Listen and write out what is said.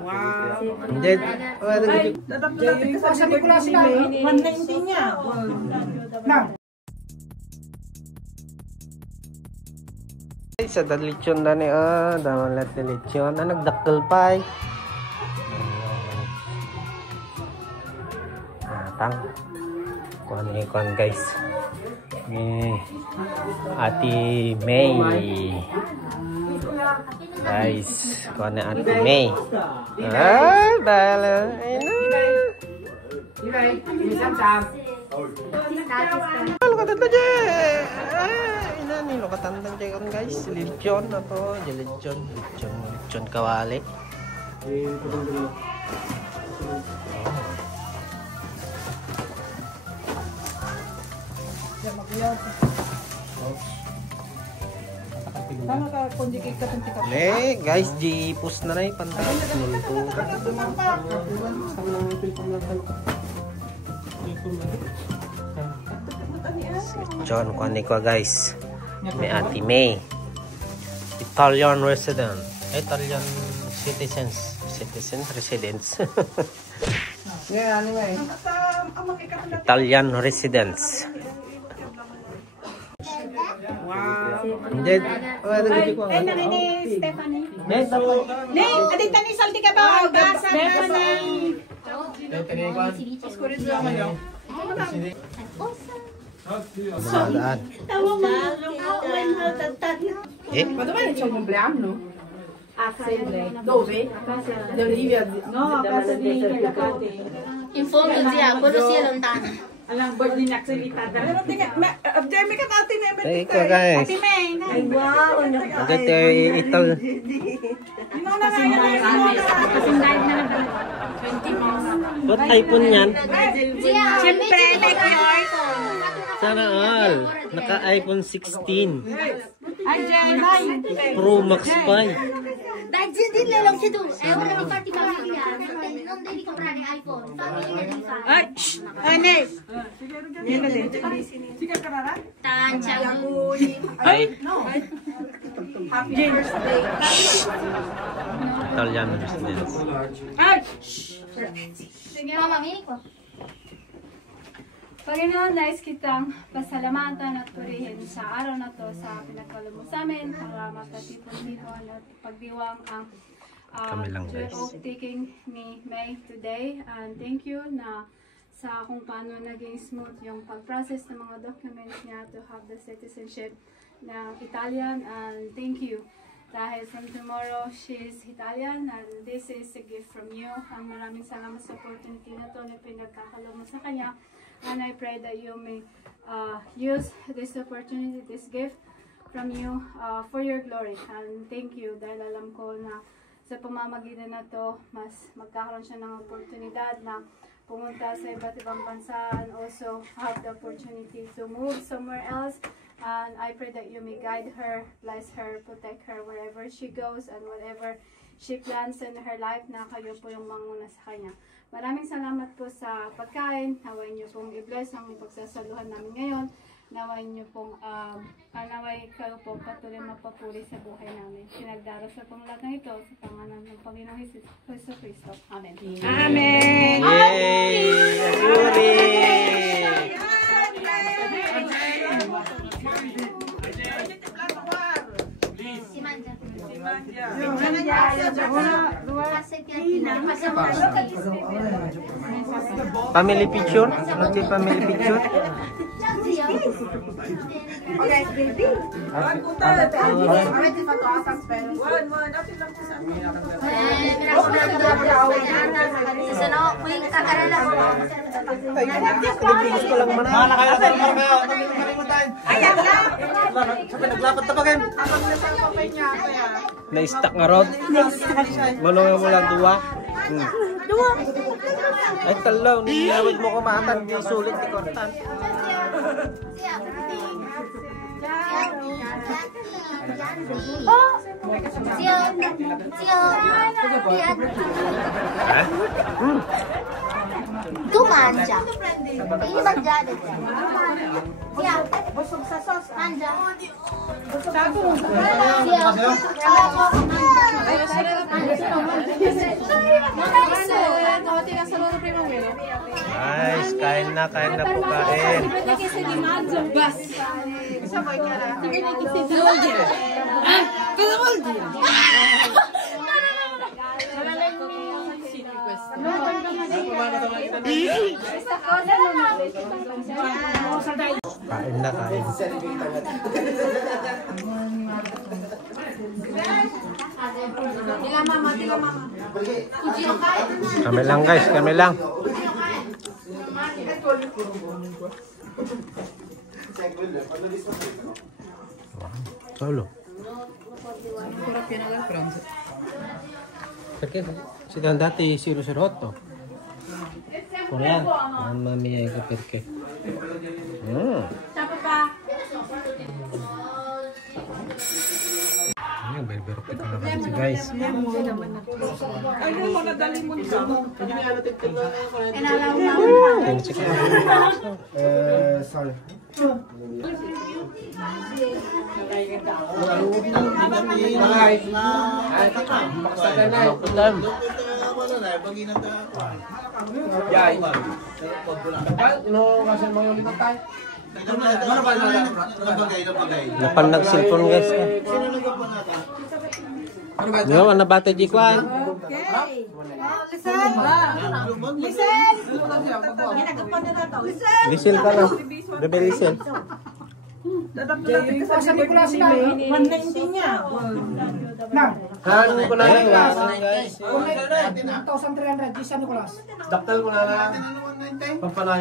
Wow. Hindi. Sa Nicolas na. 190 niya. Na. Sa lechon na ni damalat ni lechon. Nagdakkel pa ay. Tang. Kuan guys. Ni Ate May. Guys, kuan na Ate May. Bala. Halo katanda je. Ini lo katanda je kan guys. Lechon apa? Lechon kawali. Guys, di post na rin pantaran nito. John, kuha ko guys. May Ate May. Italian resident. Italian residents. Italian residents. Hindi. Ini Stephanie. Adita ni salti ka ba? Stephanie. Quando vai c'è un compleanno? A Sempre. Dove? Olivia. No, a casa di in fondo zia, quello si è lontano. Alang birthday na akselita. Pero tingnan, Jeremy ka natin na birthday. Ikaw guys. Ate May. Ay wow. Ito. Kasing live na 20 months. What iPhone yan? Siyempre, like your iPhone. Sana all. Naka iPhone 16. Ay, Jeremy. Pro Max 5. Dai, din le lang siya doon. Eh, wala kang party pamilya. Non devi comprare iPhone. Family di fa. Ay, Nes. Yan na din. Sige ka na. Ay. Happy birthday. Italian residents. Ay. Sige, mama, mini ko. Panginoon, nais kitang pasalamatan at purihin sa araw na to sa pinagkaloob mo sa amin para matatipon-tipon at pagdiwang ang taking ni May today. And thank you na sa kung paano naging smooth yung pag-process ng mga documents niya to have the citizenship ng Italian. And thank you dahil from tomorrow she is Italian and this is a gift from you. Ang maraming salamat sa opportunity na to na pinagkakaloob mo sa kanya. And I pray that you may use this opportunity, this gift from you for your glory. And thank you dahil alam ko na sa pamamagitan na to, mas magkakaroon siya ng oportunidad na pumunta sa iba't ibang bansa and also have the opportunity to move somewhere else. And I pray that you may guide her, bless her, protect her wherever she goes and whatever she plans in her life na kayo po yung manguna sa kanya. Maraming salamat po sa pagkain. Naway niyo pong i-bless ang pagsasaluhan namin ngayon. Naway niyo pong, naway kayo po patuloy mapapuri sa buhay namin. Pinagdarasal pong lahat ng ito sa pangalan ng Panginoong Hesus Kristo. Amen. Amen. Yay! Family picture? Ano yung family picture? Okay, baby. Na-stack nga rod? Manong mo lang duwa? Duwa? Ay talaw, nilawid mo kumatan, di sulit ni Kortan. Tu mangia. Ini mangiare. Sia. Busog sa sauce. Mangia. Sago. Sia. Guys, kain na po kain. Kain na kain. Kami lang guys, kami lang. Solo. Perché? Si danno dati 008. Korean. Mamma mia, ecco perché. Ini berbero kita naman si guys. Sorry. Napan nag-cellphone guys. Yo, ana bata di kwan. Listen ka na. Debe listen. Sa Nicolas na 190 niya. Ano ko na guys. 1,300 di sa Nicolas. Daktal ko na. Pampanayo.